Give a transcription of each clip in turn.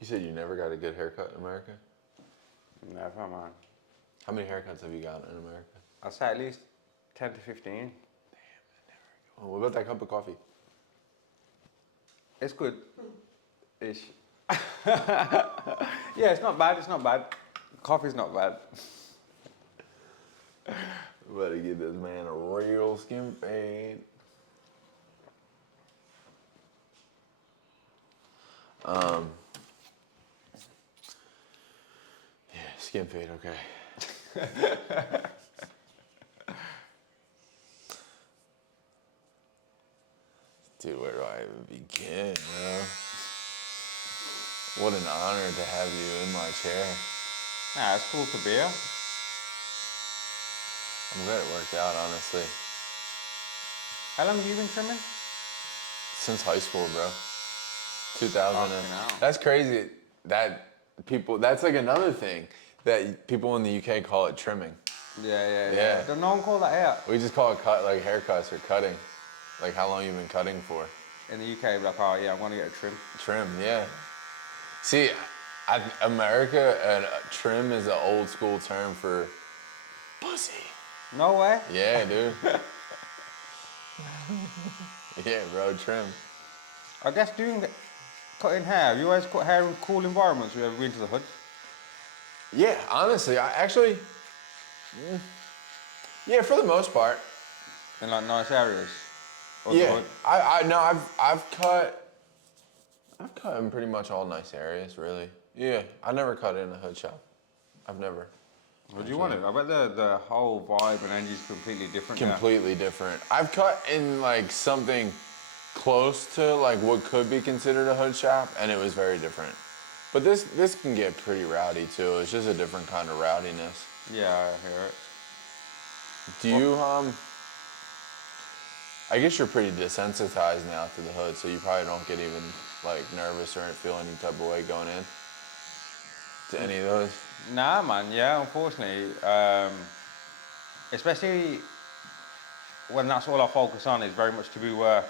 You said you never got a good haircut in America? Never, man. How many haircuts have you gotten in America? I'd say at least 10 to 15. Oh, what about that cup of coffee? It's good. Ish. Yeah, it's not bad. It's not bad. Coffee's not bad. Better give this man a real skin fade. Yeah, skin fade, okay. Dude, where do I even begin, bro? What an honor to have you in my chair. Nah, it's cool to be here. I'm glad it worked out, honestly. How long have you been trimming? Since high school, bro. 2000. Fucking That's crazy. That's like another thing that people in the UK call it trimming. Yeah. Don't no one call that hair? We just call it like haircuts or cutting. Like how long you've been cutting for. In the UK, like, oh yeah, I'm gonna get a trim. Trim, yeah. See, America, trim is an old school term for pussy. No way. Yeah, dude. Yeah, bro, trim. I guess cutting hair. You always cut hair in cool environments. You ever been to the hood? Yeah, honestly, yeah, for the most part. In like nice areas. Or Yeah, the hood? I've cut in pretty much all nice areas, really. Yeah, I never cut in a hood shop. I've never. Would you want it? I bet the whole vibe and energy is completely different. Completely different. I've cut in like something close to like what could be considered a hood shop, and it was very different. But this can get pretty rowdy too. It's just a different kind of rowdiness. Yeah, I hear it. Do you I guess you're pretty desensitized now to the hood, so you probably don't get even like nervous or feel any type of way going in to any of those. Nah, man. Yeah, unfortunately, especially when that's all I focus on is very much to do work.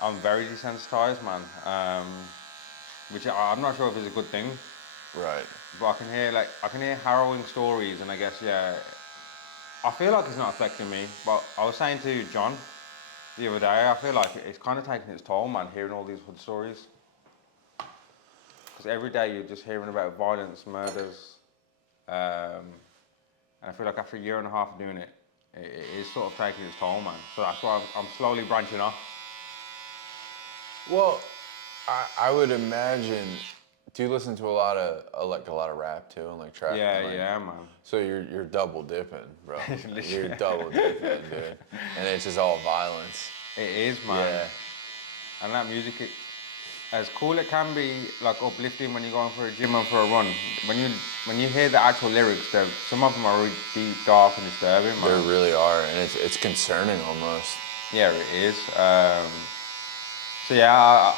I'm very desensitized, man. Which I'm not sure if it's a good thing. Right. But I can hear harrowing stories, and I guess I feel like it's not affecting me. But I was saying to John the other day, I feel like it's kind of taking its toll, man, hearing all these hood stories. Because every day you're just hearing about violence, murders, and I feel like after a year and a half of doing it, it is sort of taking its toll, man. So that's why I'm slowly branching off. Well, I would imagine. Do you listen to a lot of rap too and like trap? Yeah, man. So you're double dipping, bro. You're double dipping, dude. And it's just all violence. It is, man. Yeah. And that music, as cool it can be, like uplifting when you're going for a gym and for a run. When you hear the actual lyrics, some of them are really deep, dark, and disturbing, man. They really are, and it's concerning almost. Yeah, it is. So yeah,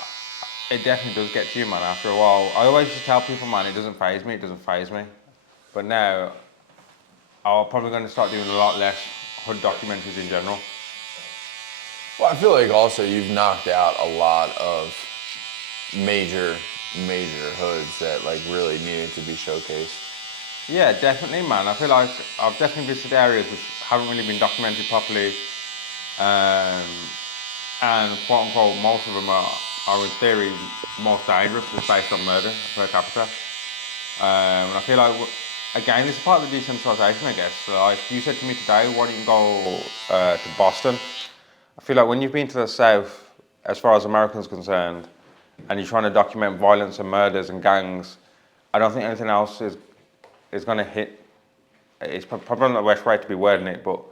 it definitely does get to you, man, after a while. I always just tell people, man, it doesn't faze me. But now, I'm probably going to start doing a lot less hood documentaries in general. Well, I feel like also you've knocked out a lot of major hoods that like really needed to be showcased. Yeah, definitely, man. I feel like I've definitely visited areas which haven't really been documented properly. And quote unquote, most of them are in theory most dangerous, just based on murder per capita. And I feel like, again, this is part of the decentralisation, I guess. So, like you said to me today, why don't you go to Boston? I feel like when you've been to the South, as far as Americans concerned, and you're trying to document violence and murders and gangs, I don't think anything else is going to hit. It's probably not the best way to be wording it, but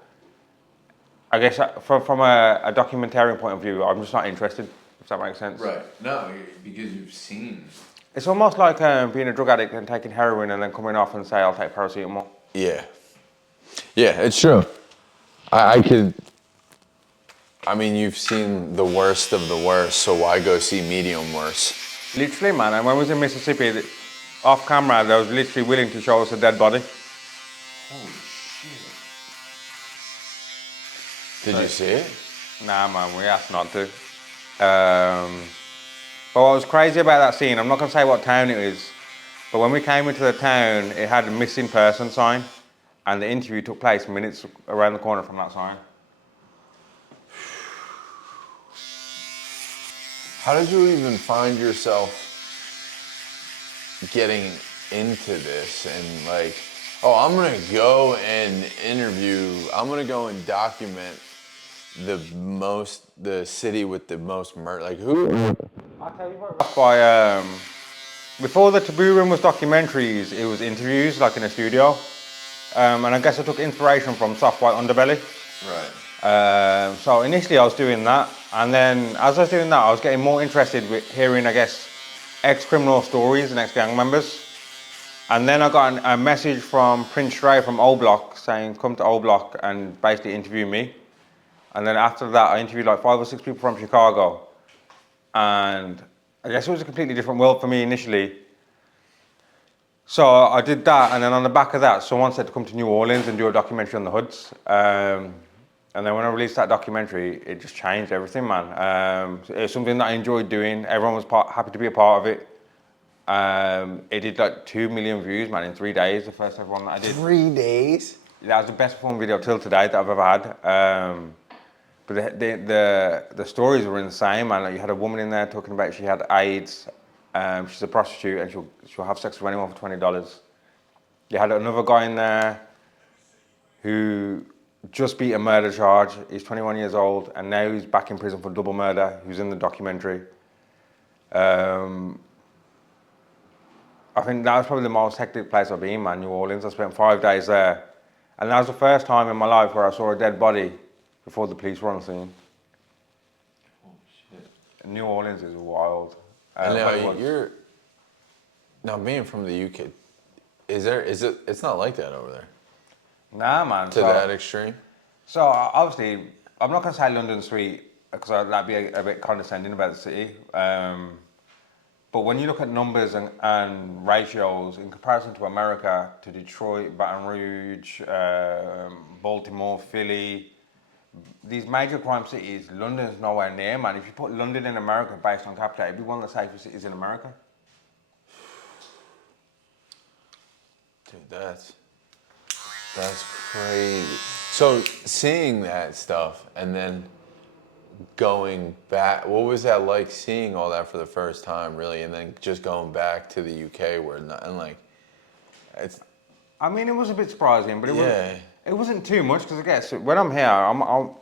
I guess from a documentarian point of view, I'm just not interested, if that makes sense. Right. No, because you've seen. It's almost like being a drug addict and taking heroin and then coming off and say, I'll take paracetamol. Yeah. Yeah, it's true. I mean, you've seen the worst of the worst, so why go see medium worse? Literally, man. And when we was in Mississippi, off camera, they was literally willing to show us a dead body. Holy shit. Did you see it? Nah, man, we asked not to. But what was crazy about that scene, I'm not going to say what town it is, but when we came into the town, it had a missing person sign, and the interview took place minutes around the corner from that sign. How did you even find yourself getting into this and like, oh, I'm gonna go and I'm gonna go and document the city with the most murder. Like who? I'll tell you what. By before the Taboo Room was documentaries, it was interviews, like in a studio. And I guess I took inspiration from Soft White Underbelly. Right. So initially I was doing that, and then as I was doing that, I was getting more interested with hearing, I guess, ex-criminal stories and ex-gang members. And then I got a message from Prince Stray from Old Block saying, come to Old Block and basically interview me. And then after that, I interviewed like 5 or 6 people from Chicago. And I guess it was a completely different world for me initially. So I did that, and then on the back of that, someone said to come to New Orleans and do a documentary on the hoods. And then when I released that documentary, it just changed everything, man. It's something that I enjoyed doing. Everyone was happy to be a part of it. It did like 2 million views, man, in 3 days, the first ever one that I did. 3 days? That was the best performing video till today that I've ever had. But the stories were insane, man. Like you had a woman in there talking about she had AIDS. She's a prostitute and she'll have sex with anyone for $20. You had another guy in there who just beat a murder charge. He's 21 years old and now he's back in prison for double murder, who's in the documentary. I think that was probably the most hectic place I've been, man, New Orleans. I spent 5 days there. And that was the first time in my life where I saw a dead body before the police were on scene. Oh, shit. New Orleans is wild. And now being from the UK, it's not like that over there? Nah, man. To that extreme? So obviously, I'm not going to say London sweet, because that'd be a bit condescending about the city. But when you look at numbers and ratios in comparison to America, to Detroit, Baton Rouge, Baltimore, Philly, these major crime cities, London's nowhere near, man. If you put London in America based on capita, it'd be one of the safest cities in America. Dude, that's crazy. So seeing that stuff and then going back, what was that like seeing all that for the first time, really, and then just going back to the UK where it's. I mean, it was a bit surprising, but it wasn't too much because I guess when I'm here,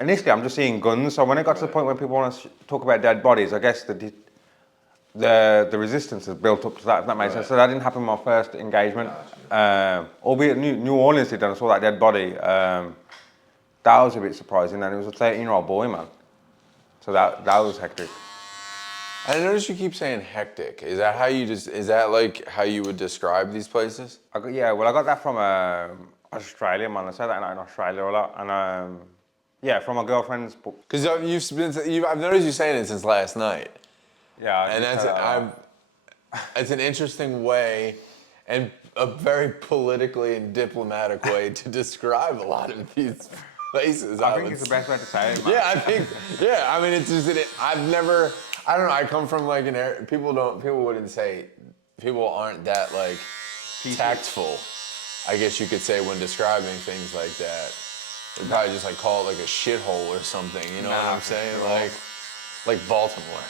initially I'm just seeing guns. So when it got to the point where people want to talk about dead bodies, I guess the resistance has built up to that. If that makes sense. So that didn't happen in my first engagement. Albeit New Orleans did, and I saw that dead body. That was a bit surprising, and it was a 13-year-old boy, man. So that was hectic. I noticed you keep saying hectic. Is that like how you would describe these places? I got that from Australia, man. I say that in Australia a lot, and from my girlfriend's book. Because I've noticed you saying it since last night. Yeah, and it's an interesting way, and a very politically and diplomatic way to describe a lot of these places. I think it's the best way to say it, man. I mean, it's just I don't know. I come from like an area. People aren't that like tactful, I guess you could say, when describing things like that. They'd probably just like call it like a shithole or something. You know what I'm saying? Like Baltimore.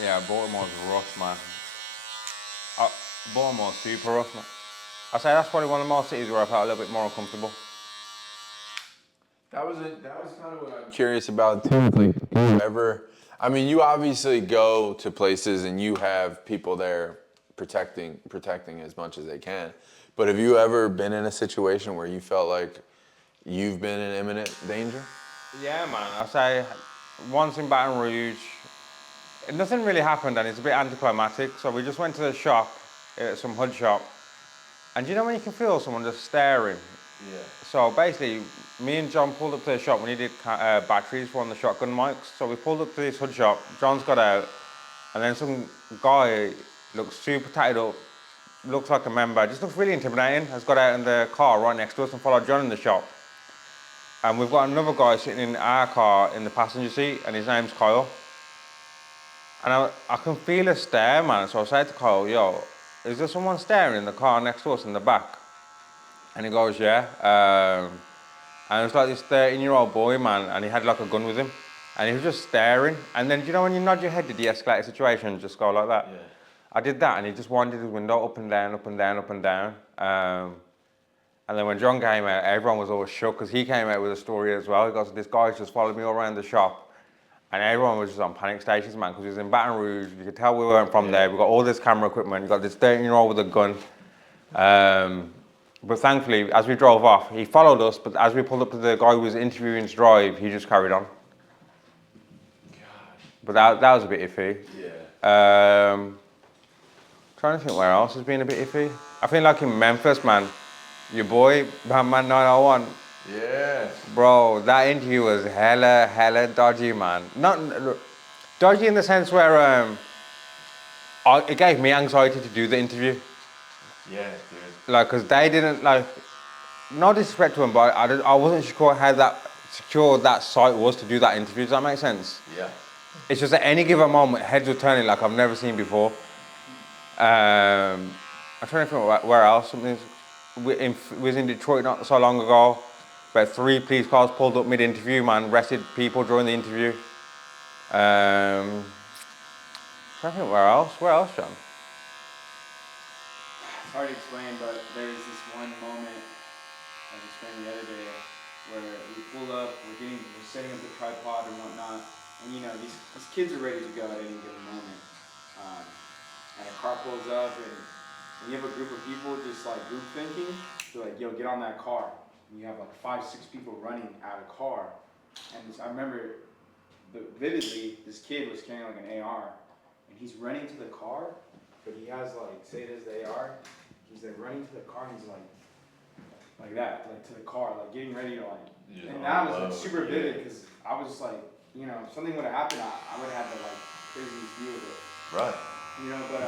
Yeah, Baltimore's rough, man. Baltimore's super rough, man. I say that's probably one of the more cities where I felt a little bit more uncomfortable. That was kind of what I'm curious about too. Like, I mean, you obviously go to places and you have people there protecting as much as they can. But have you ever been in a situation where you felt like you've been in imminent danger? Yeah, man. I say once in Baton Rouge, nothing really happened, and it's a bit anticlimactic. So we just went to the shop, some hood shop, and you know when you can feel someone just staring? Yeah. So basically, me and John pulled up to the shop. We needed batteries for one of the shotgun mics. So we pulled up to this hood shop. John's got out, and then some guy looks super tatted up, looks like a member, just looks really intimidating, has got out in the car right next to us and followed John in the shop. And we've got another guy sitting in our car in the passenger seat, and his name's Kyle. And I can feel a stare, man. So I said to Kyle, yo, is there someone staring in the car next to us in the back? And he goes, yeah. And it was like this 13-year-old boy, man, and he had like a gun with him. And he was just staring. And then, do you know when you nod your head to de-escalate a situation and just go like that? Yeah. I did that, and he just wandered his window up and down, up and down, up and down. And then when John came out, everyone was all shook because he came out with a story as well. He goes, this guy's just followed me all around the shop. And everyone was just on panic stations, man, because he was in Baton Rouge. You could tell we weren't from there. We got all this camera equipment. You got this 13-year-old with a gun. But thankfully, as we drove off, he followed us. But as we pulled up to the guy who was interviewing his drive, he just carried on. God. But that was a bit iffy. Yeah. Trying to think where else has been a bit iffy. I think like in Memphis, man, your boy, Batman 901. Yeah. Bro, that interview was hella dodgy, man. Not dodgy in the sense where it gave me anxiety to do the interview. Yeah, dude. Like, cause they didn't like, no disrespect to him, but I wasn't sure how secure that site was to do that interview. Does that make sense? Yeah. It's just at any given moment, heads were turning like I've never seen before. I'm trying to think where else. We was in Detroit not so long ago. About 3 police cars pulled up mid-interview, man, arrested people during the interview. I'm trying to think where else. Where else, John? It's hard to explain, but there's this one moment I was explaining the other day where we pulled up, we're setting up the tripod and whatnot, and you know these kids are ready to go at any given moment. And a car pulls up, and you have a group of people just like group thinking. They're like, "Yo, get on that car." And you have like 5, 6 people running out of car, and I remember vividly this kid was carrying like an AR, and he's running to the car, but he has like, say it is the AR. He's like running to the car, and he's like that, like to the car, like getting ready to like. Yeah, and that was like super vivid because I was just like, you know, if something would have happened, I would have had the like craziest view of it. Right. You know, but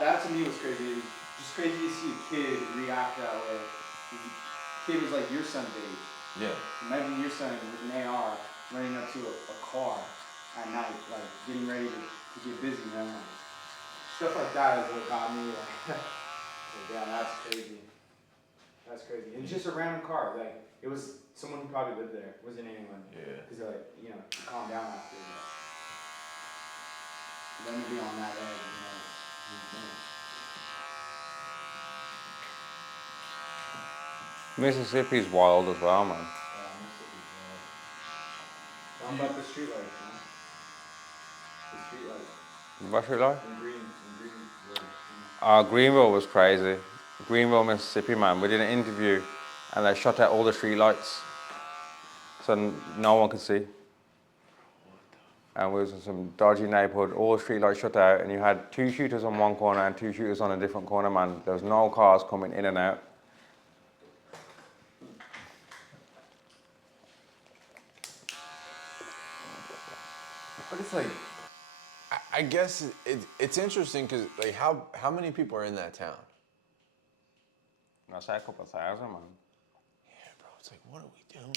that to me was crazy. It was just crazy to see a kid react that way. The kid was like your son's age. Yeah. Imagine your son with an AR running up to a car at night, like getting ready to get busy, man. Like, stuff like that is what got me like, yeah, that's crazy. That's crazy. And just a random car, like it was someone who probably lived there. It wasn't anyone. Yeah. Because they're like, you know, calm down after. Let me be on that edge, you know. Mississippi's wild as well, man. Yeah, Mississippi's wild. Tell them about the streetlights, man. The streetlights. What's it like? In Greenville. Greenville was crazy. Greenville, Mississippi, man. We did an interview, and they shut out all the street lights, so no one could see. And we was in some dodgy neighborhood, all the street lights shut out, and you had 2 shooters on one corner and 2 shooters on a different corner, man. There was no cars coming in and out. But it's like, I guess it's interesting because like how many people are in that town? I say a couple of thousand, man. Yeah, bro. It's like, what are we doing?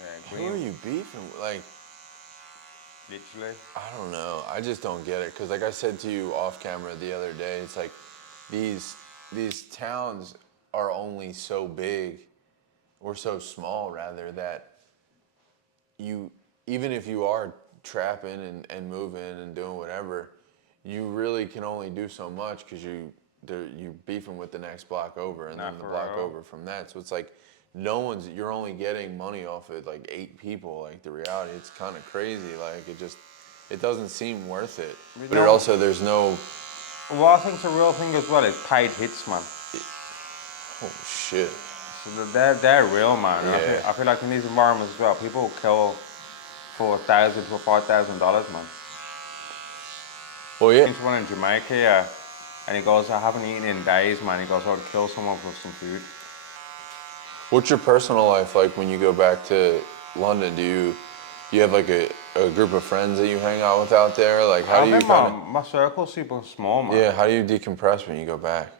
Yeah, Who are you beefing with? Like, literally. I don't know. I just don't get it. Because like I said to you off camera the other day, it's like these towns are only so big, or so small rather, that you, even if you are trapping and moving and doing whatever, you really can only do so much because you beefing with the next block over and then the block over from that. So it's like you're only getting money off it like 8 people. Like the reality, it's kind of crazy. Like it doesn't seem worth it. But it also, there's no. Well, I think the real thing as well is paid hits, man. Oh shit. So they're real, man. Yeah. I feel like in these environments as well, people kill for $1,000 to $5,000, man. Well, yeah. There's one in Jamaica, yeah. And he goes, I haven't eaten in days, man. He goes, I would kill someone for some food. What's your personal life like when you go back to London? Do you have like a group of friends that you hang out with out there? Like how do you my circle's super small, man. Yeah, how do you decompress when you go back?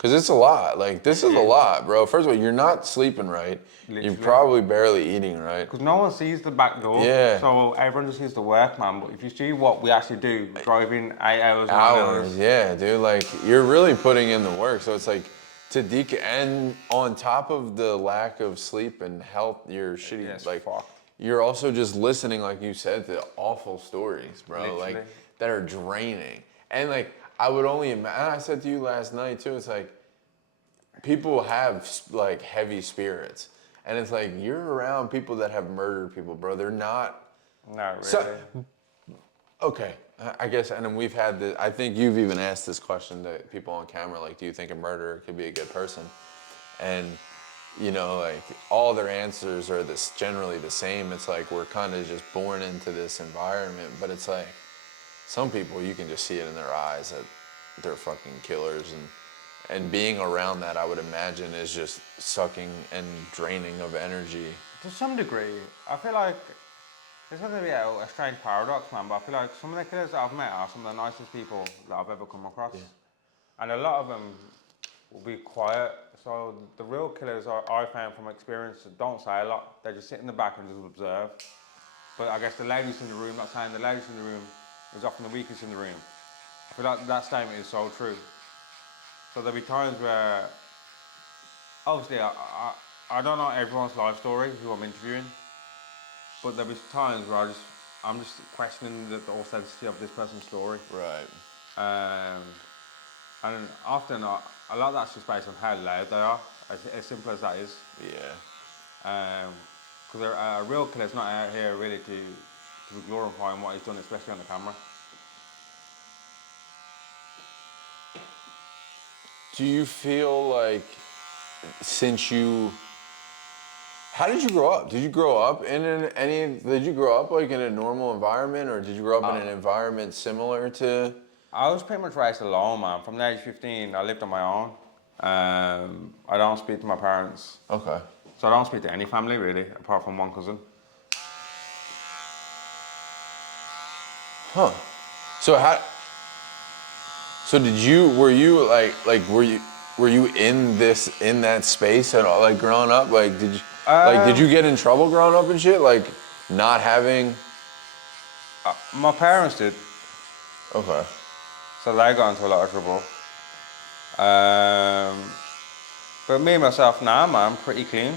Because it's a lot. Like, this is a lot, bro. First of all, you're not sleeping right. You're Literally. probably barely eating right. Because no one sees the back door. Yeah. So everyone just sees the work, man. But if you see what we actually do, driving 8 hours, 9 Hours, yeah, dude. Like, you're really putting in the work. So it's like, and on top of the lack of sleep and health, you're shitty. Yeah, it's like, fucked. you're also just listening, like you said, to awful stories, bro. Literally. Like, that are draining. And like, I would only imagine, I said to you last night too, it's like, people have like heavy spirits. And it's like, you're around people that have murdered people, bro. They're not. Not really. So, okay, I guess, and then we've had this, I think you've even asked this question to people on camera, like, do you think a murderer could be a good person? And, you know, like, all their answers are generally the same. It's like, we're kind of just born into this environment, but it's like, some people, you can just see it in their eyes that they're fucking killers, and being around that, I would imagine, is just sucking and draining of energy. To some degree, I feel like it's going to be a strange paradox, man, but I feel like some of the killers that I've met are some of the nicest people that I've ever come across. Yeah. And a lot of them will be quiet. So the real killers I found from experience don't say a lot. They just sit in the back and just observe. But I guess the loudest in the room, not saying the loudest in the room, is often the weakest in the room. I feel like that statement is so true. So there'll be times where, obviously, I don't know everyone's life story who I'm interviewing, but there'll be times where I'm just questioning the authenticity of this person's story. Right. And often, a lot of that's just based on how loud they are, as simple as that is. Yeah. Because a real killer's not out here really to be glorifying what he's done, especially on the camera. Do you feel like, how did you grow up? Did you grow up did you grow up like in a normal environment, or did you grow up in an environment similar to? I was pretty much raised alone, man. From the age of 15, I lived on my own. I don't speak to my parents. Okay. So I don't speak to any family, really, apart from one cousin. Huh. So were you in that space at all, like growing up? Like, did you get in trouble growing up and shit? Like, not having? My parents did. Okay. So they got into a lot of trouble. But me, myself, nah, man, I'm pretty clean.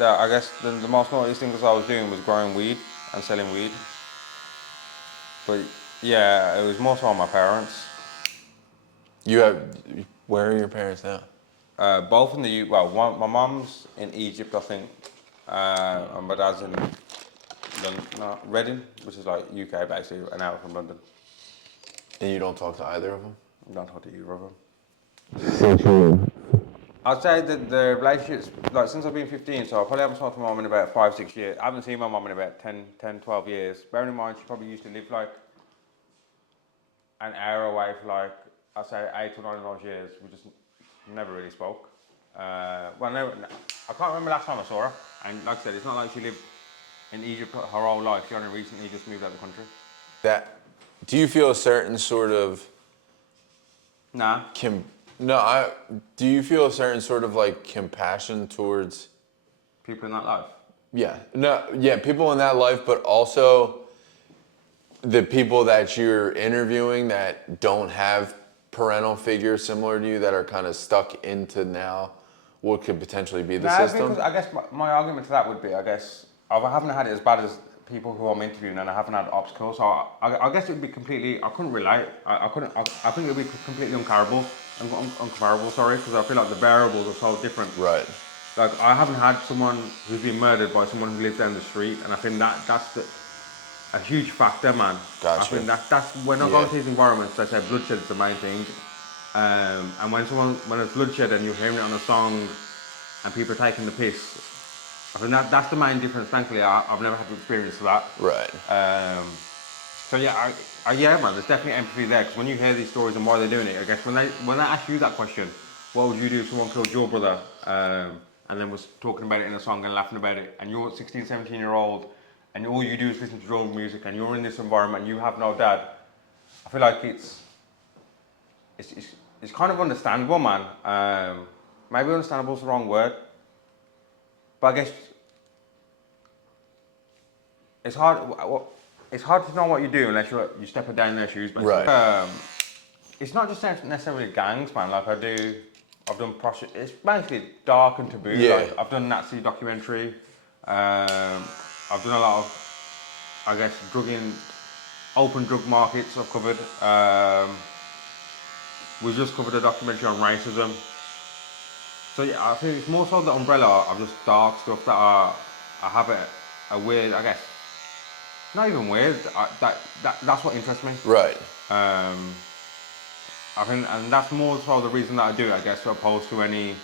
I guess the most noticed things I was doing was growing weed and selling weed. But yeah, it was more so on my parents. Where are your parents now? Both in the my mum's in Egypt, I think, and my dad's in Reading, which is like UK, basically, an hour from London. And you don't talk to either of them? I don't talk to either of them. I'd say that the relationships, like since I've been 15, so I probably haven't talked to my mum in about 5-6 years. I haven't seen my mum in about 10-12 years. Bearing in mind, she probably used to live like an hour away for like, I'd say 8 or 9 of those years. We just never really spoke. I can't remember last time I saw her. And like I said, it's not like she lived in Egypt her whole life. She only recently just moved out of the country. Do you feel a certain sort of? Nah. Do you feel a certain sort of like compassion towards people in that life? Yeah. No, yeah, people in that life, but also the people that you're interviewing that don't have parental figures similar to you, that are kind of stuck into now what could potentially be the system? Because I guess my argument to that would be, I guess, I haven't had it as bad as people who I'm interviewing, and I haven't had obstacles, so I guess it would be completely, I couldn't relate. I think it would be completely uncomparable, because I feel like the variables are so different. Right. Like, I haven't had someone who's been murdered by someone who lives down the street, and I think that's a huge factor, man. Gotcha. I think that's when I go to these environments, they say bloodshed is the main thing. And when it's bloodshed and you're hearing it on a song and people are taking the piss, I think that's the main difference. Thankfully, I've never had to experience that. Right. So yeah, yeah, man, there's definitely empathy there, because when you hear these stories and why they're doing it, I guess when they ask you that question, what would you do if someone killed your brother, and then was talking about it in a song and laughing about it, and you're 16, 17-year-old, and all you do is listen to drone music, and you're in this environment, and you have no dad, I feel like it's it's kind of understandable, man. Maybe understandable is the wrong word, but I guess it's hard. It's hard to know what you do unless you step down in their shoes. Basically. Right. It's not just necessarily gangs, man. Like I've done prostitution. It's basically dark and taboo. Yeah. Like I've done Nazi documentary. I've done a lot of, I guess, open drug markets. I've covered. We just covered a documentary on racism. So yeah, I think it's more so the umbrella of just dark stuff that I have a weird, I guess, not even weird. That's what interests me. Right. I think, and that's more so the reason that I do it, I guess, as opposed to any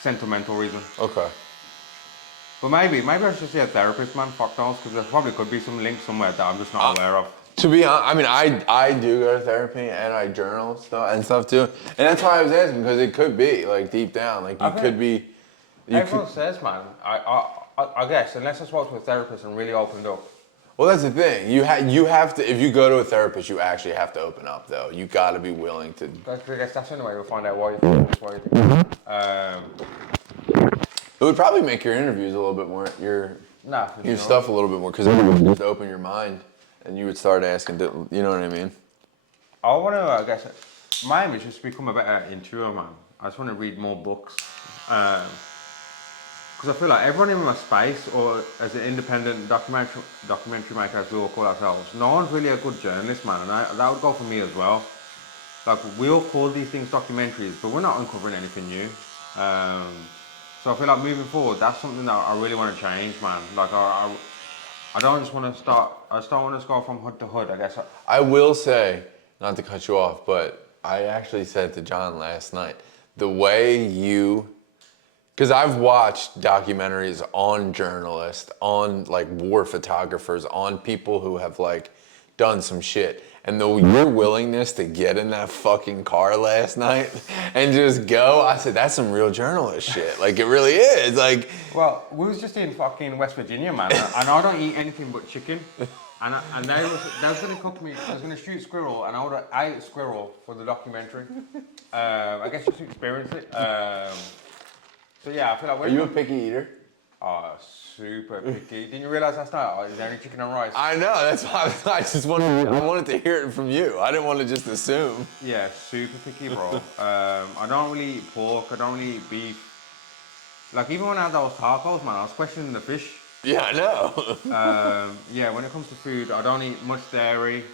sentimental reason. Okay. But maybe I should see a therapist, man. Fuck knows, because there probably could be some link somewhere that I'm just not aware of. To be honest, I mean, I do go to therapy and I journal and stuff too, and that's why I was asking, because it could be like deep down, like you could be. Everyone says, man. I guess unless I spoke to a therapist and really opened up. Well, that's the thing. You have to, if you go to a therapist, you actually have to open up, though. You got to be willing to. I guess that's the only way we'll find out why you feel this way. It would probably make your interviews a little bit more, your sure. stuff a little bit more, because then you would just open your mind and you would start asking, you know what I mean? I want to, I guess, my aim is just to become a better interviewer, man. I just want to read more books. Because I feel like everyone in my space, or as an independent documentary maker, as we all call ourselves, no one's really a good journalist, man. And that would go for me as well. Like, we all call these things documentaries, but we're not uncovering anything new. So I feel like moving forward, that's something that I really want to change, man. Like, I don't just want to I just don't want to go from hood to hood, I guess. I will say, not to cut you off, but I actually said to John last night, the way you, because I've watched documentaries on journalists, on like war photographers, on people who have like done some shit. And your willingness to get in that fucking car last night and just go, I said, that's some real journalist shit. Like, it really is. Like, well, we was just in fucking West Virginia, man, and I don't eat anything but chicken. And they was gonna cook me. I was gonna shoot squirrel, and I ate squirrel for the documentary. I guess just to experience it. So yeah, I feel like. Are you a picky eater? Oh, super picky. Didn't you realize last night I was only chicken and rice? I know, that's why I just wanted to hear it from you. I didn't want to just assume. Yeah, super picky, bro. I don't really eat pork, I don't really eat beef. Like, even when I had those tacos, man, I was questioning the fish. Yeah, I know. Yeah, when it comes to food, I don't eat much dairy.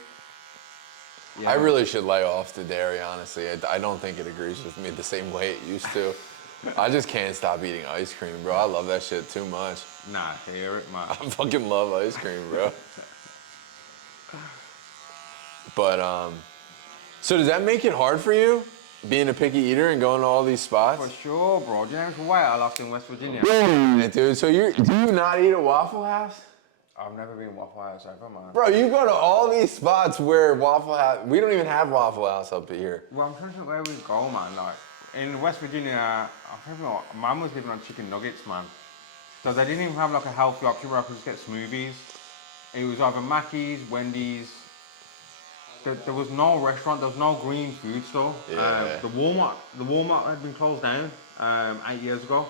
Yeah. I really should lay off the dairy, honestly. I don't think it agrees with me the same way it used to. I just can't stop eating ice cream, bro. I love that shit too much. Nah, hear it, man. I fucking love ice cream, bro. But, so does that make it hard for you, being a picky eater and going to all these spots? For sure, bro. Do you know how much weight I lost in West Virginia? Yeah, dude, so do you not eat at Waffle House? I've never been Waffle House ever, man. Bro, you go to all these spots where Waffle House, we don't even have Waffle House up here. Well, I'm trying to think where we go, man. Like, in West Virginia, I remember Mum was living on chicken nuggets, man. So they didn't even have like a healthy option where I could just get smoothies. It was either Mackey's, Wendy's. There was no restaurant, there was no green food store. Yeah. The Walmart had been closed down 8 years ago.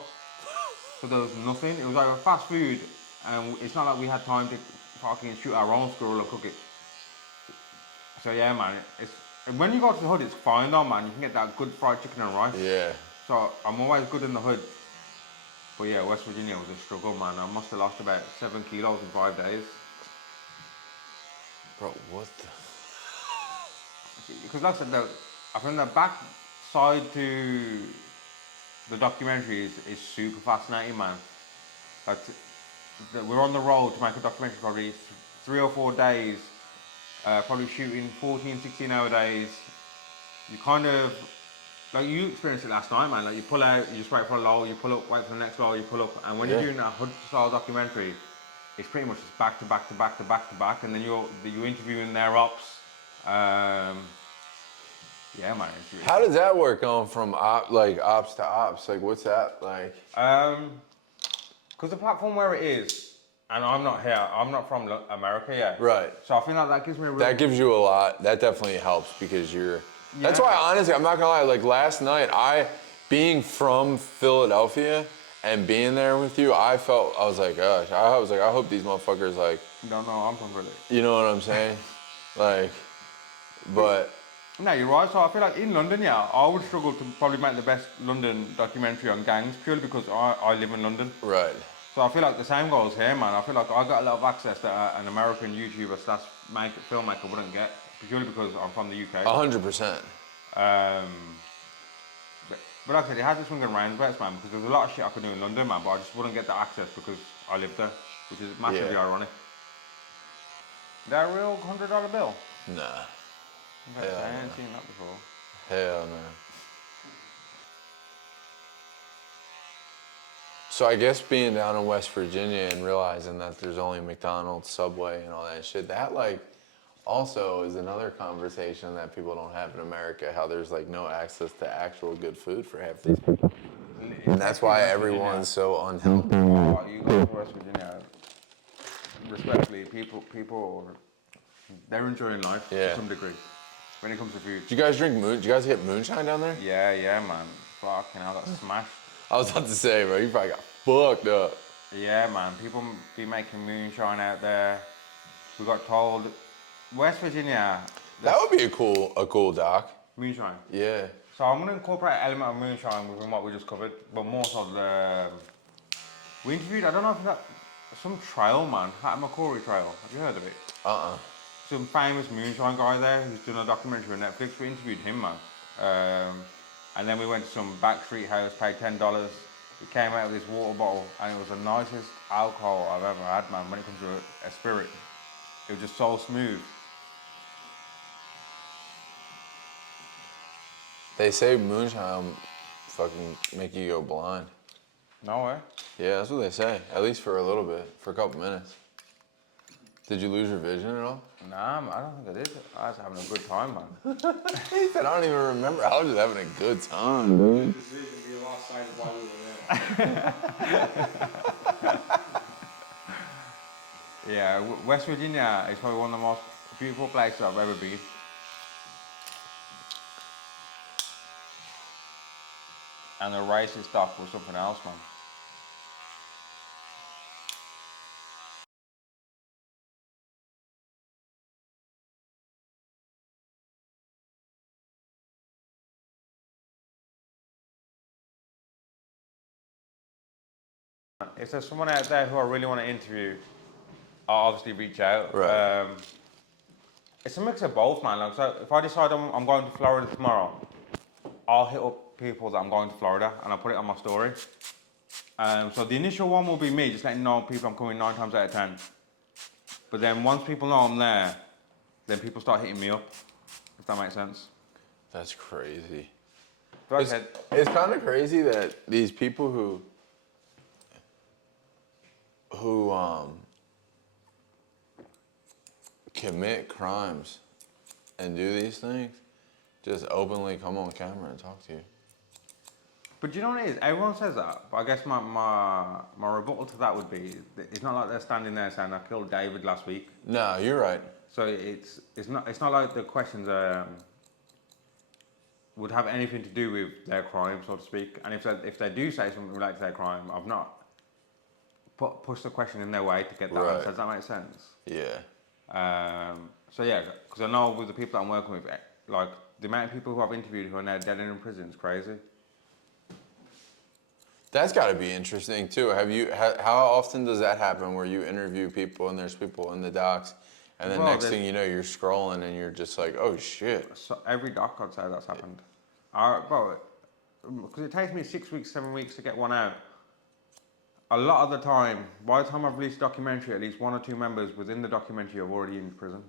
So there was nothing. It was like fast food, and it's not like we had time to fucking shoot our own squirrel and cook it. So yeah, man, when you go to the hood, it's fine though, man. You can get that good fried chicken and rice. Yeah. So I'm always good in the hood. But yeah, West Virginia was a struggle, man. I must have lost about 7 kilos in 5 days. Bro, what the? Because like I said, I think the back side to the documentary is super fascinating, man. Like, we're on the road to make a documentary probably 3 or 4 days, probably shooting 14, 16-hour days. You kind of, like, you experienced it last night, man. Like, you pull out, you just wait for a lull, you pull up, wait for the next lull, you pull up. And when you're doing that hood-style documentary, it's pretty much just back to back to back to back to back, and then you're interviewing their ops. Yeah, man. How does that work going from ops to ops? Like, what's that like? Because the platform where it is, and I'm not here, I'm not from America yet. Right. So I feel like that gives me a real... That gives you a lot. That definitely helps because you're That's why, honestly, I'm not gonna lie. Like last night, being from Philadelphia and being there with you, I was like, gosh, I hope these motherfuckers like. No, I'm from Philly. You know what I'm saying? Like, but. No, you're right. So I feel like in London, yeah, I would struggle to probably make the best London documentary on gangs purely because I live in London. Right. So I feel like the same goes here, man. I feel like I got a lot of access that an American YouTuber slash filmmaker wouldn't get purely because I'm from the UK. 100%. But like I said, it has its swing and roundabouts, man, because there's a lot of shit I could do in London, man, but I just wouldn't get the access because I live there, which is massively ironic. That a real $100 bill? Nah. Okay, I ain't seen that before. Hell no. So I guess being down in West Virginia and realizing that there's only McDonald's, Subway, and all that shit, that like also is another conversation that people don't have in America, how there's like no access to actual good food for half these people. And that's why everyone's so unhealthy. Oh, you go to West Virginia, respectfully, people, they're enjoying life to some degree when it comes to food. Did you guys drink Did you guys get moonshine down there? Yeah, man. Fucking hell, got smashed. I was about to say, bro, you probably got fucked up. Yeah, man. People be making moonshine out there. We got told West Virginia. That would be a cool doc. Moonshine. Yeah. So I'm gonna incorporate an element of moonshine within what we just covered, but more so we interviewed. I don't know if that some trail man, Hat McCrory Trail. Have you heard of it? Some famous moonshine guy there who's done a documentary on Netflix. We interviewed him, man. And then we went to some back street house, paid $10. We came out with this water bottle, and it was the nicest alcohol I've ever had, man. When it comes to a spirit, it was just so smooth. They say moonshine fucking make you go blind. No way. Yeah, that's what they say. At least for a little bit, for a couple minutes. Did you lose your vision at all? Nah, man, I don't think I did. I was having a good time, man. He said, I don't even remember. I was just having a good time, dude. We lost sight of why we were there. Yeah, West Virginia is probably one of the most beautiful places I've ever been. And the racist stuff was something else, man. If there's someone out there who I really want to interview, I'll obviously reach out. Right. It's a mix of both, man. Like, so if I decide I'm going to Florida tomorrow, I'll hit up people that I'm going to Florida and I'll put it on my story. So the initial one will be me, just letting know people I'm coming 9 times out of 10. But then once people know I'm there, then people start hitting me up, if that makes sense. That's crazy. It's kind of crazy that these people who commit crimes and do these things just openly come on camera and talk to you. But you know what it is? Everyone says that, but I guess my rebuttal to that would be, it's not like they're standing there saying, I killed David last week. No, you're right. So it's not like the questions would have anything to do with their crime, so to speak. And if they do say something related to their crime, I've not pushed the question in their way to get that answer. Does that make sense? Yeah. So yeah, because I know with the people that I'm working with, like the amount of people who I've interviewed who are now dead and in prison is crazy. That's got to be interesting too. How often does that happen where you interview people and there's people in the docs and then next thing you know you're scrolling and you're just like, oh shit. So every doc I'd say that's happened. Because it takes me 6 weeks, 7 weeks to get one out. A lot of the time, by the time I've released a documentary, at least 1 or 2 members within the documentary are already in prison.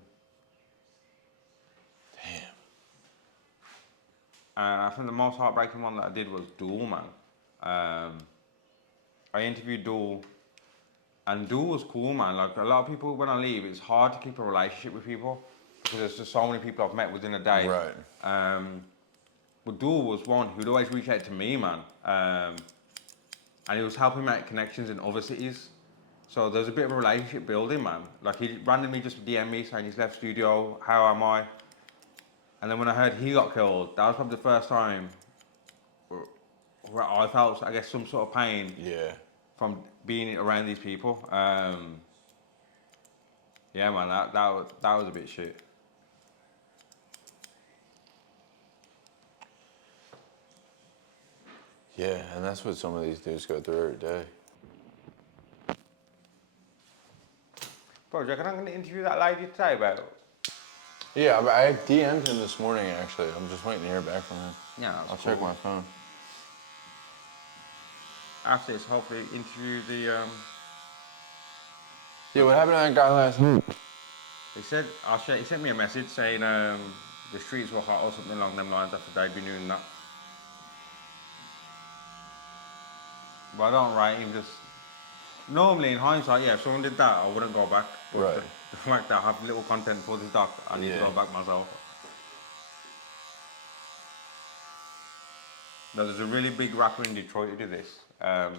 Damn. And I think the most heartbreaking one that I did was Duel, man. I interviewed Duel, and Duel was cool, man. Like, a lot of people, when I leave, it's hard to keep a relationship with people because there's just so many people I've met within a day. Right. But Duel was one who'd always reach out to me, man. And he was helping make connections in other cities. So there's a bit of a relationship building, man. Like, he randomly just DM'd me saying he's left studio, how am I? And then when I heard he got killed, that was probably the first time where I felt, I guess, some sort of pain Yeah. from being around these people. Yeah, man, that was a bit shit. Yeah, and that's what some of these dudes go through every day. Bro, do you reckon I'm going to interview that lady today about it? Yeah, but I DM'd him this morning, actually. I'm just waiting to hear back from him. Yeah, that's I'll cool. check my phone. After this, hopefully interview the. Yeah, what happened to that guy last week? He said, he sent me a message saying the streets were hot or something along them lines after they'd been doing that. But I don't rate him just. Normally, in hindsight, yeah, if someone did that, I wouldn't go back. But Right. the fact that I have little content for this doc, I need to go back myself. Now, there's a really big rapper in Detroit who did this. And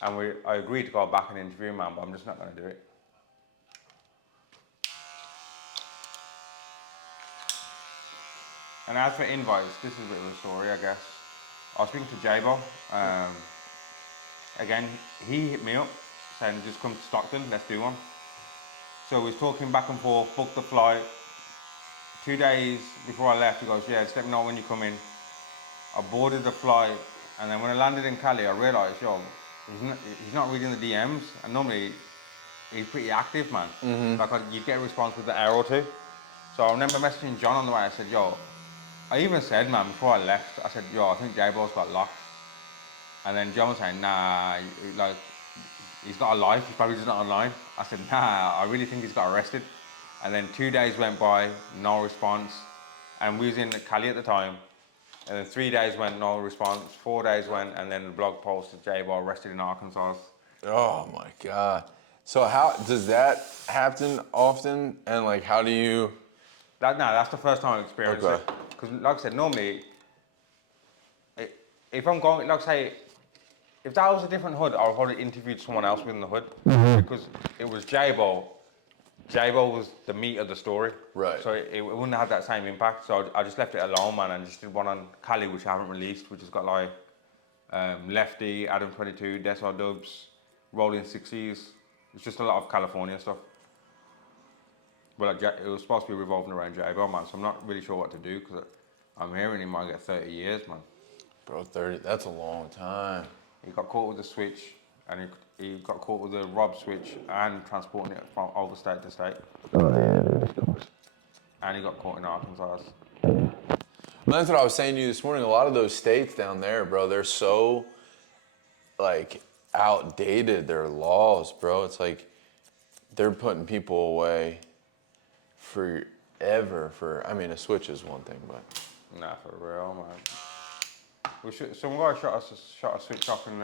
I agreed to go back and interview him, man, but I'm just not going to do it. And as for invites, this is a bit of a story, I guess. I was speaking to J-Bo. Again, he hit me up saying, just come to Stockton, let's do one. So we was talking back and forth, booked the flight. 2 days before I left, he goes, yeah, just let me know when you come in. I boarded the flight, and then when I landed in Cali, I realised, yo, he's not reading the DMs, and normally he's pretty active, man. Like, you'd get a response with an hour or two. So I remember messaging John on the way, I said, yo, I even said, man, before I left, I said, yo, I think J-Bo's got locked. And then John was saying, nah, like, he's got a life, he's probably just not online. I said, nah, I really think he's got arrested. And then 2 days went by, no response. And we was in Cali at the time. And then 3 days went, no response. 4 days went, and then the blog posted, J-Bo arrested in Arkansas. Oh my God. So how does that happen often? And like, how do you? That's the first time I experienced it. Because like I said, normally, if I'm going, like I say, if that was a different hood, I would probably interviewed someone else within the hood. Because it was J-Bo. J-Bo was the meat of the story. Right. So it wouldn't have that same impact. So I just left it alone, man, and just did one on Cali, which I haven't released, which has got like Lefty, Adam 22, Deso Dubs, Rolling 60s. It's just a lot of California stuff. But like, it was supposed to be revolving around J-Bo, man, so I'm not really sure what to do, because I'm hearing he might get 30 years, man. Bro, 30, that's a long time. He got caught with the switch, and he got caught with the rob switch and transporting it from over state to state. Oh yeah. And he got caught in Arkansas. Well, that's what I was saying to you this morning. A lot of those states down there, bro, they're so like outdated, their laws, bro. It's like they're putting people away forever I mean, a switch is one thing, but. Nah, for real, man. Some guy shot a switch off in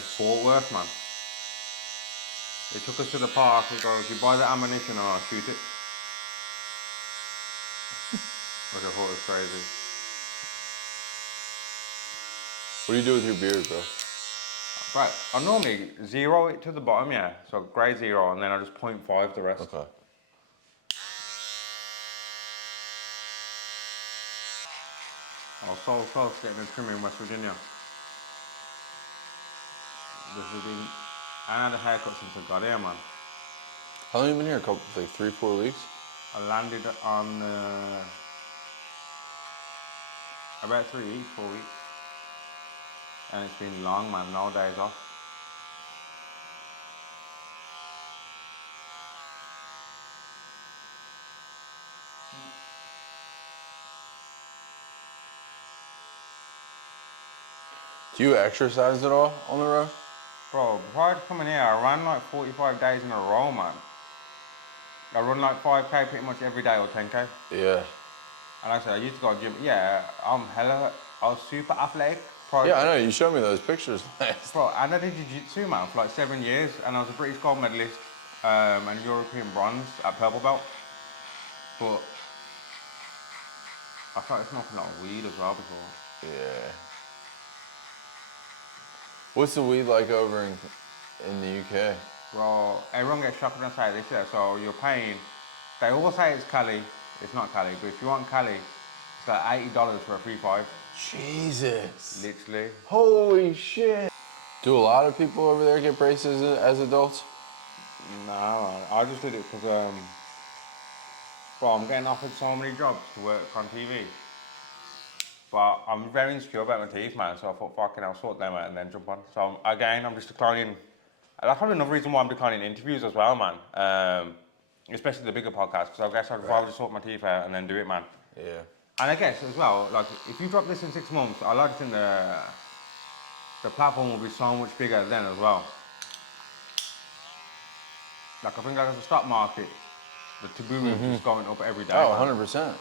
Fort Worth, man. They took us to the park. He goes, you buy the ammunition and I'll shoot it. Which I thought was crazy. What do you do with your beard, bro? Right, I normally zero it to the bottom, yeah. So grade 0, and then I just 0.5 the rest. Okay. I was so close getting a trim in West Virginia. I had a haircut since I got here, man. How long have you been here? Like 3-4 weeks? I landed on about 3 weeks, 4 weeks. And it's been long, man, no days off. Do you exercise at all on the road? Bro, prior to coming here, I ran like 45 days in a row, man. I run like 5K pretty much every day or 10K. Yeah. And like I said, I used to go to the gym. Yeah, I was super athletic. Yeah, I know. You showed me those pictures last. Bro, and I did jiu-jitsu, man, for like 7 years. And I was a British gold medalist and European bronze at purple belt. But I started smoking a lot of weed as well before. Yeah. What's the weed like over in the UK? Bro, everyone gets shocked when I say this, yeah. So you're paying They all say it's Cali. It's not Cali, but if you want Cali, it's like $80 for a 3.5. Jesus. Literally. Holy shit. Do a lot of people over there get braces as adults? No, man. I just did it because, bro, I'm getting offered so many jobs to work on TV. But I'm very insecure about my teeth, man, so I thought, fucking, I'll sort them out and then jump on. So, again, I'm just declining. That's probably another reason why I'm declining interviews as well, man. Especially the bigger podcasts, because I guess I'd rather just sort my teeth out and then do it, man. Yeah. And I guess as well, like, if you drop this in 6 months, I like to think the platform will be so much bigger then as well. Like, I think like as a stock market, the taboo is just going up every day, Oh, man. 100%.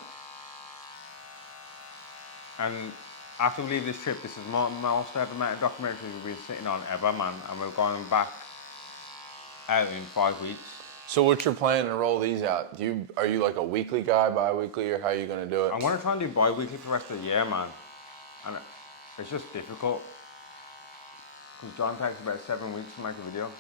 And after we leave this trip, this is the most ever amount of documentaries we've been sitting on ever, man. And we're going back out in 5 weeks. So what's your plan to roll these out? Are you like a weekly guy, bi-weekly, or how are you gonna do it? I'm gonna try and do bi-weekly for the rest of the year, man. And it's just difficult. Because John takes about 7 weeks to make a video.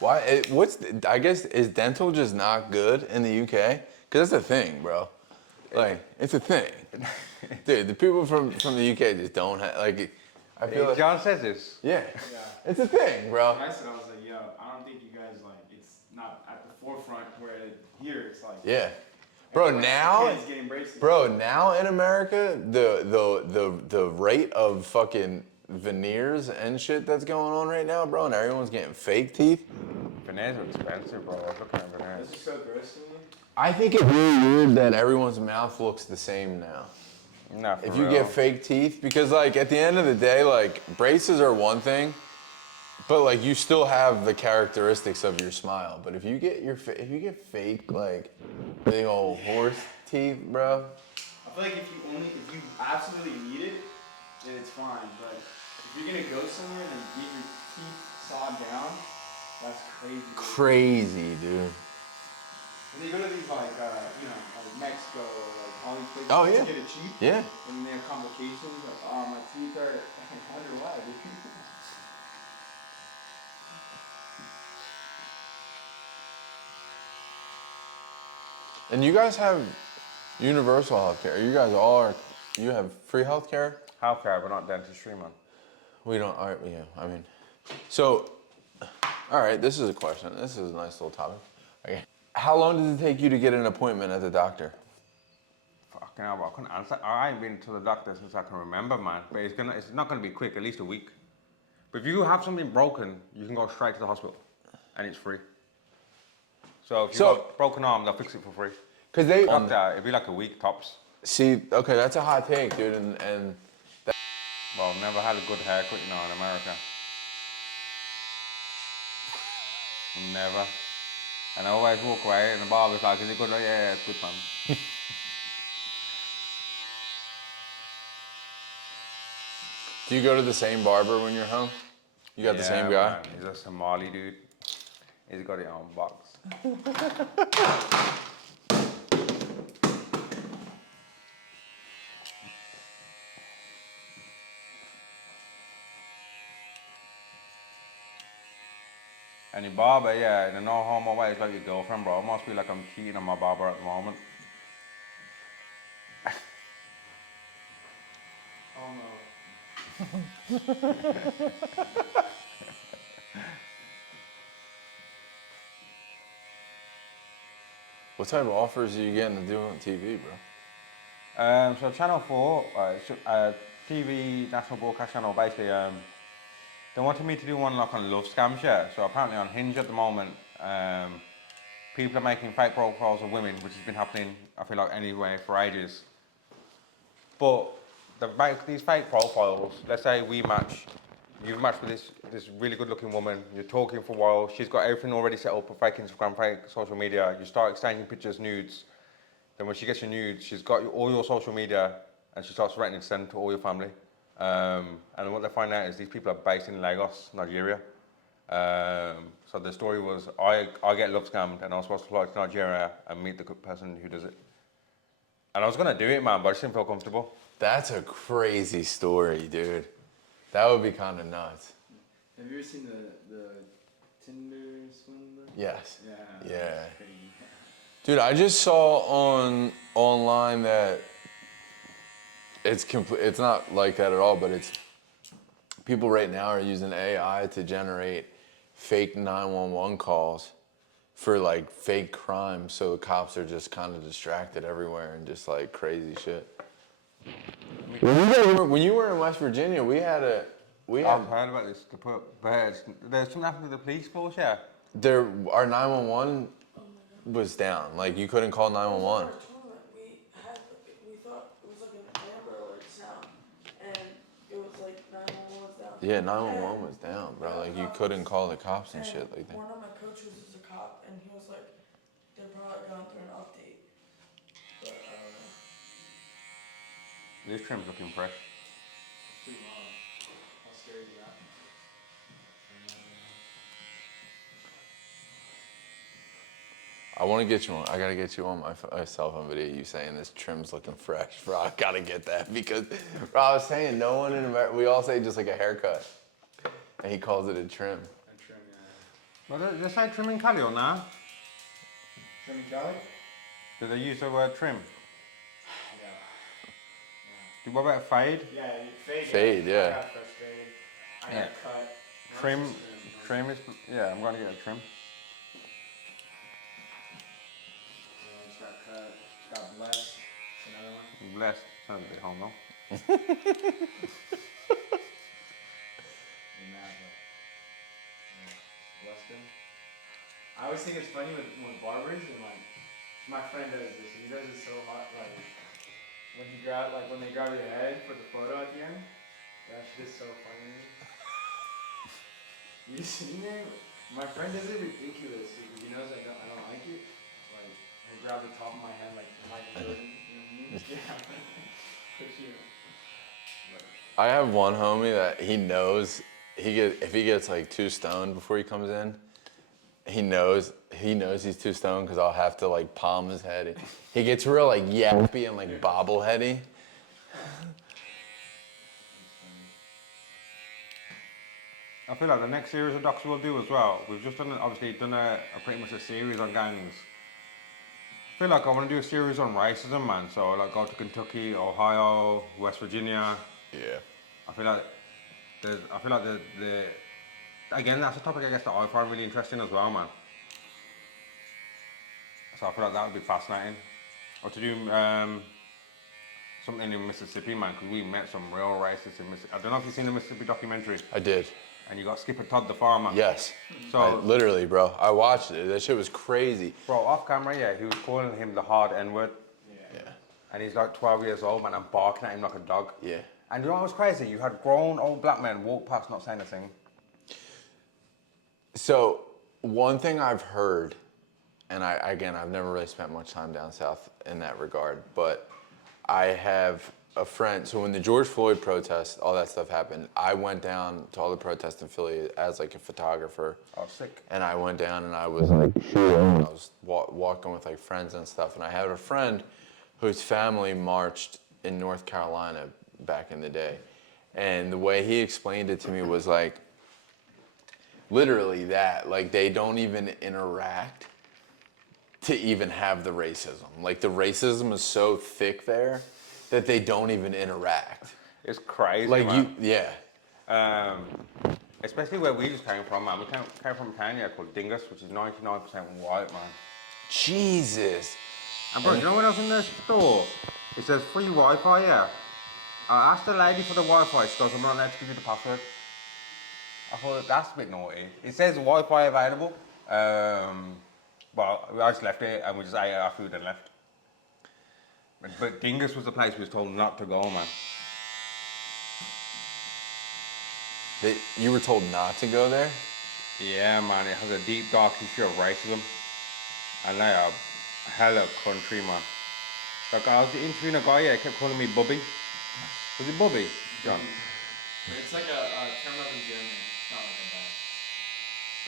Why? I guess, is dental just not good in the UK? Because that's a thing, bro. Like, it's a thing. Dude, the people from the UK just don't have, like, I feel like, John says this. yeah, it's a thing, bro. When I said, I was like, yo, I don't think you guys, like, it's not at the forefront where here it's like. Yeah. Bro, now, Kids getting braces. bro, now in America, the rate of fucking veneers and shit that's going on right now, bro, and everyone's getting fake teeth. Veneers are expensive, bro. I was looking at veneers. This is so gross to me. I think it's really weird that everyone's mouth looks the same now. Nah, for If you real. get fake teeth, because like at the end of the day, like braces are one thing, but like you still have the characteristics of your smile. But if you get fake like big old horse teeth, bro. I feel like if you absolutely need it, then it's fine. But if you're gonna go somewhere and get your teeth sawed down, that's crazy. Dude. Crazy, dude. And you go to these like like Mexico or like all these places Oh, to yeah. get it cheap. Yeah. And they have complications like, oh, my teeth are. I wonder why, dude. And you guys have universal healthcare. You have free healthcare? Healthcare, but not dentistry, man. We don't, all right, yeah, I mean, so, all right, this is a question. This is a nice little topic. Okay. How long does it take you to get an appointment at the doctor? Fucking hell, I couldn't answer. I ain't been to the doctor since I can remember, man. But it's not gonna be quick, at least a week. But if you have something broken, you can go straight to the hospital, and it's free. So if you've got a broken arm, they'll fix it for free. Because they, Doctor, it'd be like a week tops. see, okay, that's a hot take, dude, and Well, I've never had a good haircut, you know, in America. Never. And I always walk away, and the barber's like, is it good? Like, yeah, it's good, man. do you go to the same barber when you're home? You got the same guy? Man, he's a Somali dude. He's got his own box. And your barber, yeah, in a no homo way, it's like your girlfriend, bro. It must be like I'm cheating on my barber at the moment. Oh no. What type of offers are you getting to do on TV, bro? So Channel 4, TV national broadcast channel, basically, they wanted me to do one like on love scams, yeah. So apparently on Hinge at the moment, people are making fake profiles of women, which has been happening, I feel like, anyway for ages. But these fake profiles, let's say we match, you've matched with this really good looking woman, you're talking for a while, she's got everything already set up for fake Instagram, fake social media, you start exchanging pictures, nudes. Then when she gets your nudes, she's got all your social media and she starts threatening to send to all your family. And what they find out is these people are based in Lagos, Nigeria. So the story was, I get love scammed and I was supposed to fly to Nigeria and meet the good person who does it. And I was gonna do it, man, but I just didn't feel comfortable. That's a crazy story, dude. That would be kind of nuts. Have you ever seen the Tinder swindler? Yes. Yeah. Yeah. That's crazy. Dude, I just saw online that it's not like that at all, but it's people right now are using AI to generate fake 911 calls for like fake crimes, so the cops are just kind of distracted everywhere and just like crazy shit. When you were in West Virginia, we had I've heard about this. To put birds. There's something happened to the police force, yeah. our 911 was down. Like you couldn't call 911. We thought it was like an Amber Alert sound, and it was like 911 was down. Yeah, 911 was down, bro. Like you couldn't call the cops and shit like that. One of my coaches is a cop, and he was like, they're probably going through an update. But I don't know. This trim's looking fresh. Pretty long. How scary is that? I want to get you on. I gotta get you on my cell phone video. You saying this trim's looking fresh, bro. I gotta get that because, bro, I was saying no one in America. We all say just like a haircut, and he calls it a trim. A trim, yeah. Well, they say trim in Cali or nah? Trim in Cali? Do they use the word trim? Yeah. What about fade? Yeah, fade. Fade, yeah. I got fresh fade. I Yeah. got cut. Trim is, yeah, I'm gonna get a trim. Just got cut. Got blessed. Another one. Blessed. Sounds a bit homo. I always think it's funny with barbers and like my friend does this and he does it so hot like when they grab your head for the photo at the end. That shit is so funny. You seen it? My friend does it ridiculous because he knows I don't like it. Like I grab the top of my head like Michael Jordan, you know what I mean? Yeah. Push you. I have one homie that he knows if he gets like too stoned before he comes in, he knows he's too stoned because I'll have to like palm his head. He gets real like yappy and like bobbleheady. I feel like the next series of docs we'll do as well. We've just done a pretty much a series on gangs. I feel like I want to do a series on racism, man. So like go to Kentucky, Ohio, West Virginia. Yeah. I feel like the again that's a topic I guess that I find really interesting as well, man. So I feel like that would be fascinating. Or to do something in Mississippi, man, because we met some real racists in Mississippi. I don't know if you've seen the Mississippi documentary. I did. And you got Skipper Todd the farmer. Yes. So literally, bro. I watched it. That shit was crazy. bro, off camera, yeah, he was calling him the hard N-word. Yeah. And he's like 12 years old, man, and barking at him like a dog. Yeah. And you know what was crazy? You had grown old black men walk past not saying a thing. So one thing I've heard, and I've never really spent much time down south in that regard, but I have a friend. So when the George Floyd protests, all that stuff happened, I went down to all the protests in Philly as like a photographer. Oh, sick. And I went down and I was like shooting. I was walking with like friends and stuff. And I had a friend whose family marched in North Carolina back in the day. And the way he explained it to me was like, literally that, like they don't even interact to even have the racism. Like the racism is so thick there that they don't even interact. It's crazy, Like man. Especially where we just came from, man. We came from a town here called Dingus, which is 99% white, man. Jesus. And bro, you know when I was in the store? It says free Wi-Fi, yeah. I asked the lady for the Wi-Fi, she goes, I'm not allowed to give you the password. I thought, that's a bit naughty. It says Wi-Fi available. Well, I just left it and we just ate our food and left. But Dingus was the place we was told not to go, man. You were told not to go there? Yeah, man, it has a deep, dark history of racism. And they are hella country, man. Like, I was interviewing a guy, yeah, he kept calling me Bubby. Was it Bubby, John? It's like a term of endearment. It's not like a bad.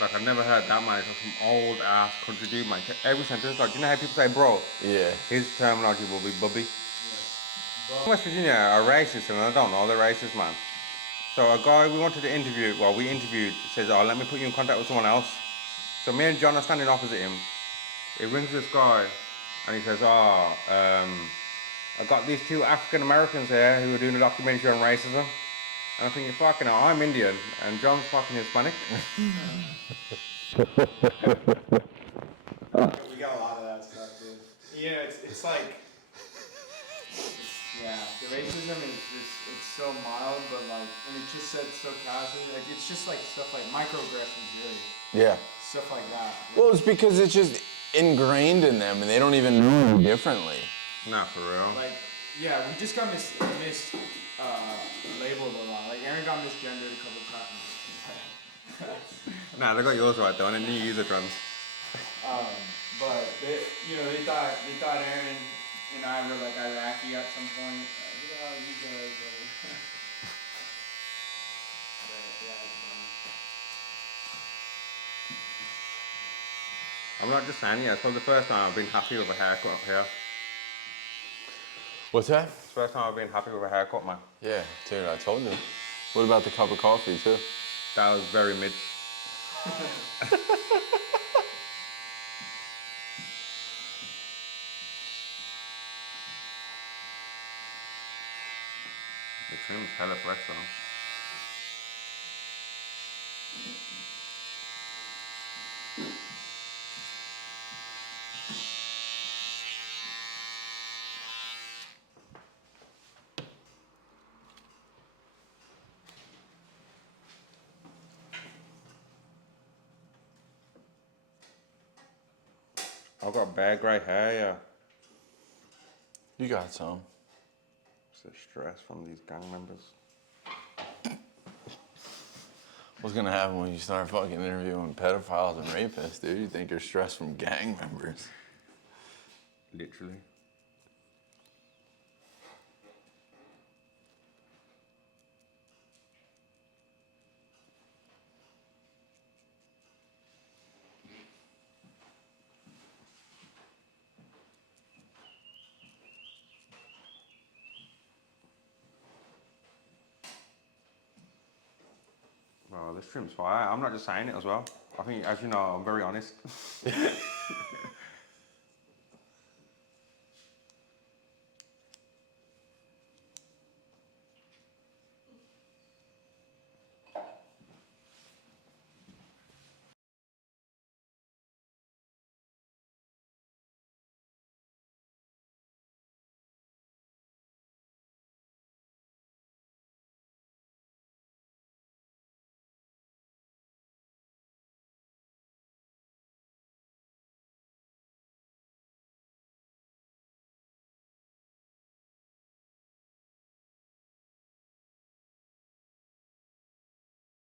Like, I've never heard that, man. It's like some old-ass country dude, man. Every sentence, like, you know how people say bro? Yeah. His terminology will be Bubby. Yeah. West Virginia are racist, and I don't know they're racist, man. So a guy we wanted to interview, well, we interviewed, says, "Oh, let me put you in contact with someone else." So me and John are standing opposite him. He rings this guy, and he says, "Oh, I got these two African Americans here who are doing a documentary on racism." And I'm thinking, fucking hell, I'm Indian, and John's fucking Hispanic. We got a lot of that stuff, dude. You know, it's like, yeah, the racism is just, it's so mild, but like, and it's just said so casually, like, it's just like stuff like microaggressions, really. Yeah. Stuff like that. Well, it's because it's just ingrained in them, and they don't even know any differently. Nah, for real. Like, yeah, we just got labeled a lot. Like, Aaron got misgendered a couple times. Nah, they got yours right though, and then you use it, trans. But they, they thought Aaron and I were like Iraqi at some point. Like, oh, you guys. But, yeah, it's funny. I'm not just saying, yeah, it's probably the first time I've been happy with a haircut up here. What's that? It's the first time I've been happy with a haircut, man. Yeah, dude, I told you. What about the cup of coffee, too? That was very mid. The trim's hella fresh though. I've got bare grey hair, yeah. You got some. It's the stress from these gang members. What's gonna happen when you start fucking interviewing pedophiles and rapists, dude? You think you're stressed from gang members. Literally. Oh, this trim's fire. I'm not just saying it as well. I think, as you know, I'm very honest.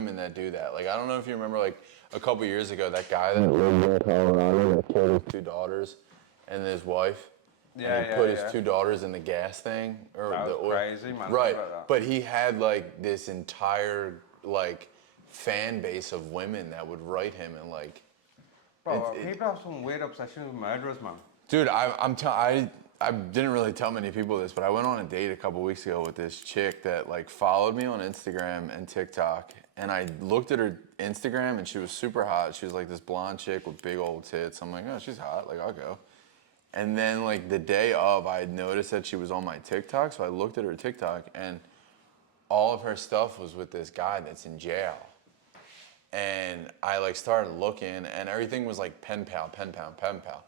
Women that do that. Like, I don't know if you remember, like, a couple years ago, that guy that lived in Colorado that killed his two daughters and his wife. And he put his two daughters in the gas thing. Or That the was oil. crazy, man. Right. About that. But he had, like, this entire, like, fan base of women that would write him and, like... Bro, people have some weird obsession with murderers, man. Dude, I didn't really tell many people this, but I went on a date a couple weeks ago with this chick that like followed me on Instagram and TikTok, and I looked at her Instagram and she was super hot. She was like this blonde chick with big old tits. I'm like, oh, she's hot. Like, I'll go. And then like the day of, I had noticed that she was on my TikTok, so I looked at her TikTok, and all of her stuff was with this guy that's in jail. And I like started looking, and everything was like pen pal, pen pal, pen pal.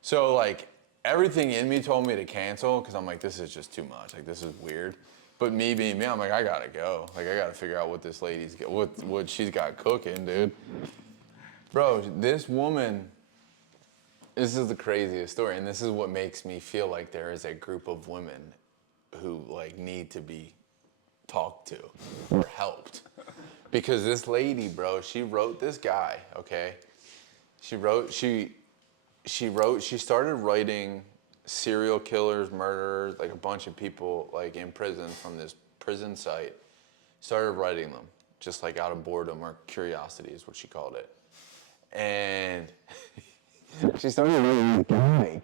So like everything in me told me to cancel, because I'm like, this is just too much. Like, this is weird. But me being me, I'm like, I gotta go. Like, I gotta figure out what this lady's what she's got cooking, dude. Bro, this woman, this is the craziest story, and this is what makes me feel like there is a group of women who like need to be talked to or helped. Because this lady, bro, she wrote this guy, okay? She started writing serial killers, murderers, like a bunch of people like in prison from this prison site. Started writing them, just like out of boredom or curiosity is what she called it. And she started writing this guy,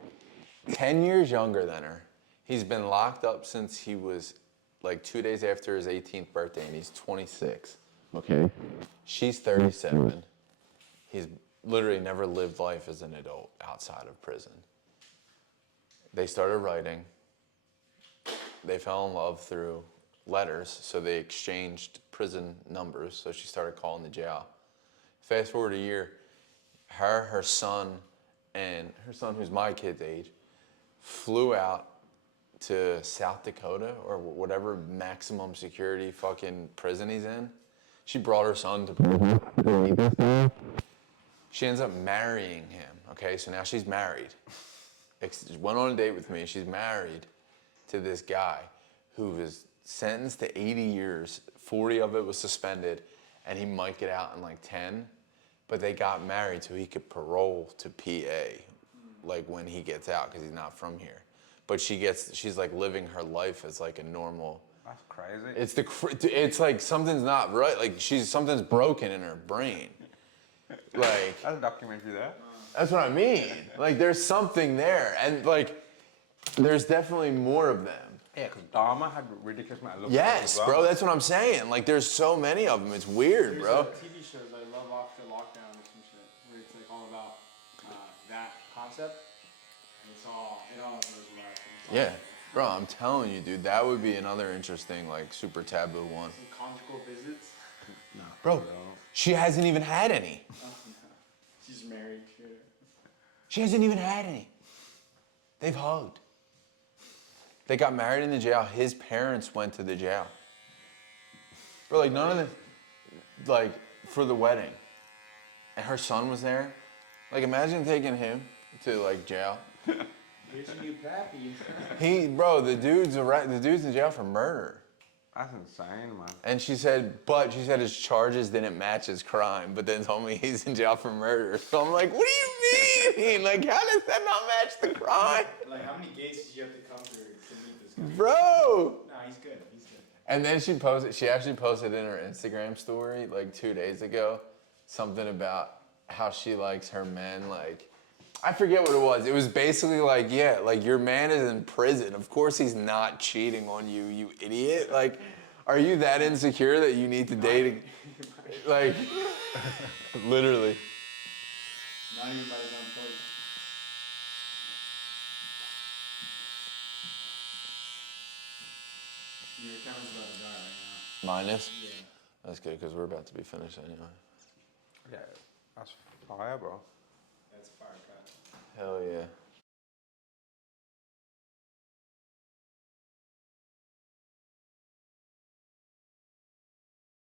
10 years younger than her. He's been locked up since he was like 2 days after his 18th birthday, and he's 26. Okay. She's 37. He's literally never lived life as an adult outside of prison. They started writing. They fell in love through letters, so they exchanged prison numbers, so she started calling the jail. Fast forward a year, her son, and her son, who's my kid's age, flew out to South Dakota or whatever maximum security fucking prison he's in. She brought her son to prison. She ends up marrying him, okay? So now she's married. Went on a date with me. She's married to this guy who was sentenced to 80 years. 40 of it was suspended, and he might get out in like 10. But they got married so he could parole to PA, like when he gets out, because he's not from here. But she's like living her life as like a normal. That's crazy. It's like something's not right. Like something's broken in her brain. Like That's a documentary there. that's what I mean. Like there's something there, and like there's definitely more of them. Yeah, because Dharma had a ridiculous amount of looks. Yes, bro. That's what I'm saying. Like there's so many of them. It's weird, There's bro. TV shows I love after lockdown or some shit, where it's like all about that concept, and it all goes left. Yeah, bro. I'm telling you, dude. That would be another interesting, like, super taboo one. Some conjugal visits. Bro, she hasn't even had any. She's married. She hasn't even had any. They've hugged. They got married in the jail. His parents went to the jail. Bro, like none of the, like for the wedding. And her son was there. Like imagine taking him to like jail. Here's your new pappy. The dude's in jail for murder. That's insane, man. And she said his charges didn't match his crime, but then told me he's in jail for murder. So I'm like, what do you mean? Like, how does that not match the crime? Like, how many gates did you have to come through to meet this guy? Bro! No, he's good. He's good. And then she actually posted in her Instagram story like 2 days ago, something about how she likes her men, like, I forget what it was. It was basically like, yeah, like your man is in prison. Of course he's not cheating on you, you idiot. Like, are you that insecure that you need to date like, literally. Not even by his own choice. Your account's about to die right now. Mine is? Yeah. That's good, because we're about to be finished anyway. Yeah, that's fire, bro. That's fire cut. Hell yeah.